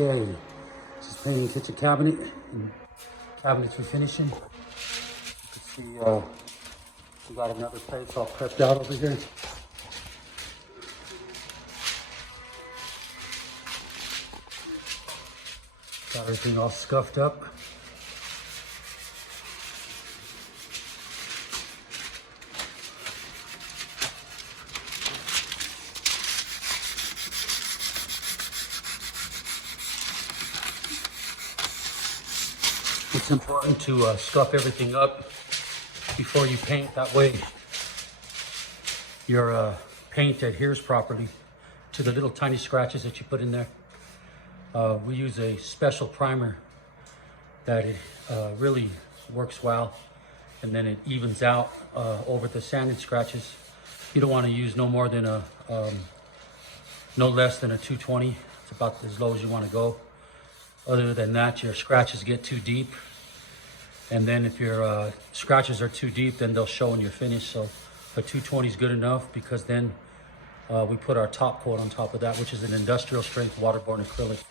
Okay, just painting kitchen cabinet and cabinets refinishing. You can see we got another place all prepped out over here. Got everything all scuffed up. It's important to scuff everything up before you paint. That way your paint adheres properly to the little tiny scratches that you put in there. We use a special primer that really works well, and then it evens out over the sanded scratches. You don't want to use no more than no less than a 220. It's about as low as you want to go. Other than that, your scratches get too deep. And then if your scratches are too deep, then they'll show in your finish. So a 220 is good enough, because then we put our top coat on top of that, which is an industrial strength waterborne acrylic.